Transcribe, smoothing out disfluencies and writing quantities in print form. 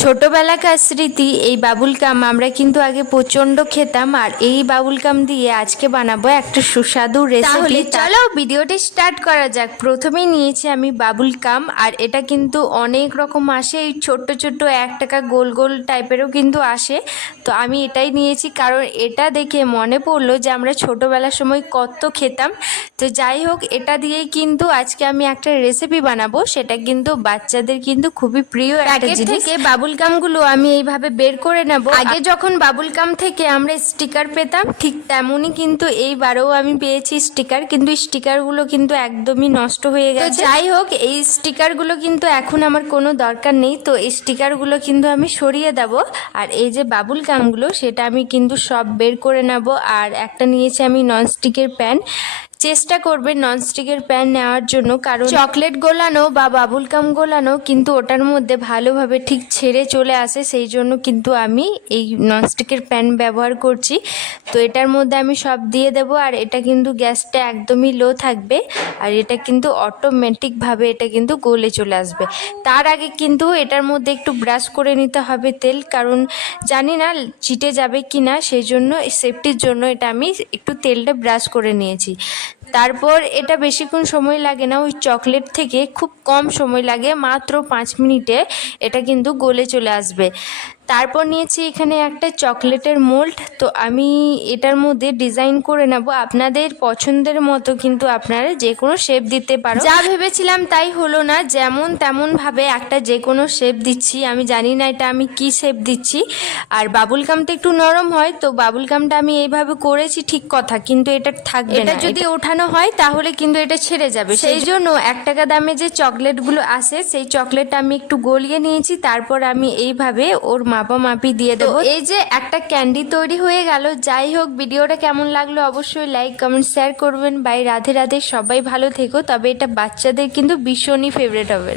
ছোটবেলাকার স্মৃতি এই বাবুল কাম আমরা কিন্তু আগে প্রচন্ড খেতাম। আর এই বাবুল কাম দিয়ে আজকে বানাবো একটা সুস্বাদু রেসিপি। চলো ভিডিওটি স্টার্ট করা যাক। প্রথমেই নিয়েছি আমি বাবুল কাম, আর এটা কিন্তু অনেক রকম আসে, এই ছোট্ট ছোট্ট 1 টাকা গোল গোল টাইপেরও কিন্তু আসে। তো আমি এটাই নিয়েছি কারণ এটা দেখে মনে পড়লো যে আমরা ছোটবেলার সময় কত খেতাম। তো যাই হোক, এটা দিয়েই কিন্তু আজকে আমি একটা রেসিপি বানাবো, সেটা কিন্তু বাচ্চাদের কিন্তু খুবই প্রিয় একটা জিনিস। বাবুল গামগুলো আমি এইভাবে বের করে নেব। আগে যখন বাবুল গাম থেকে আমরা স্টিকার পেতাম, ঠিক তেমনই কিন্তু এইবারেও আমি পেয়েছি স্টিকার, কিন্তু স্টিকারগুলো কিন্তু একদমই নষ্ট হয়ে গেছে। যাই হোক, এই স্টিকারগুলো কিন্তু এখন আমার কোনো দরকার নেই, তো এই স্টিকারগুলো কিন্তু আমি সরিয়ে দেব। আর এই যে বাবুল গামগুলো সেটা আমি কিন্তু সব বের করে নেব। আর একটা নিয়েছি আমি ননস্টিকের প্যান। চেষ্টা করবে ননস্টিকের প্যান নেওয়ার জন্য, কারণ চকলেট গোলানো বা বাবুল গাম গোলানো কিন্তু ওটার মধ্যে ভালোভাবে ঠিক ছেড়ে চলে আসে, সেই জন্য কিন্তু আমি এই ননস্টিকের প্যান ব্যবহার করছি। তো এটার মধ্যে আমি সব দিয়ে দেব। আর এটা কিন্তু গ্যাসটা একদমই লো থাকবে, আর এটা কিন্তু অটোমেটিকভাবে এটা কিন্তু গলে চলে আসবে। তার আগে কিন্তু এটার মধ্যে একটু ব্রাশ করে নিতে হবে তেল, কারণ জানি না চিটে যাবে কি না, সেই জন্য সেফটির জন্য এটা আমি একটু তেলটা ব্রাশ করে নিয়েছি। তারপর এটা বেশিক্ষণ সময় লাগে না, ওই চকলেট থেকে খুব কম সময় লাগে, মাত্র 5 মিনিটে এটা কিন্তু গলে চলে আসবে। তারপর নিয়েছি এখানে একটা চকলেটের মোল্ড। তো আমি এটার মধ্যে ডিজাইন করে নেব, আপনাদের পছন্দের মতো কিন্তু আপনারা যে কোনো শেপ দিতে পারো। যা ভেবেছিলাম তাই হলো না, যেমন তেমনভাবে একটা যে কোনো শেপ দিচ্ছি। আমি জানি না এটা আমি কি শেপ দিচ্ছি। আর বাবুল গামটা একটু নরম হয়, তো বাবুল গামটা আমি এইভাবে করেছি ঠিক কথা, কিন্তু এটা থাকবে না। এটা যদি ওঠানো হয় তাহলে কিন্তু এটা ছেড়ে যাবে, সেই জন্য 1 টাকা দামে যে চকলেটগুলো আসে সেই চকলেটটা আমি একটু গলিয়ে নিয়েছি। তারপর আমি এইভাবে ওর মাপামাপি দিয়ে দেবো। এই যে একটা ক্যান্ডি তৈরি হয়ে গেল। যাই হোক, ভিডিওটা কেমন লাগলো অবশ্যই লাইক কমেন্ট শেয়ার করবেন। বাই, রাধে রাধে, সবাই ভালো থেকো। তবে এটা বাচ্চাদের কিন্তু ভীষণই ফেভারিট হবে।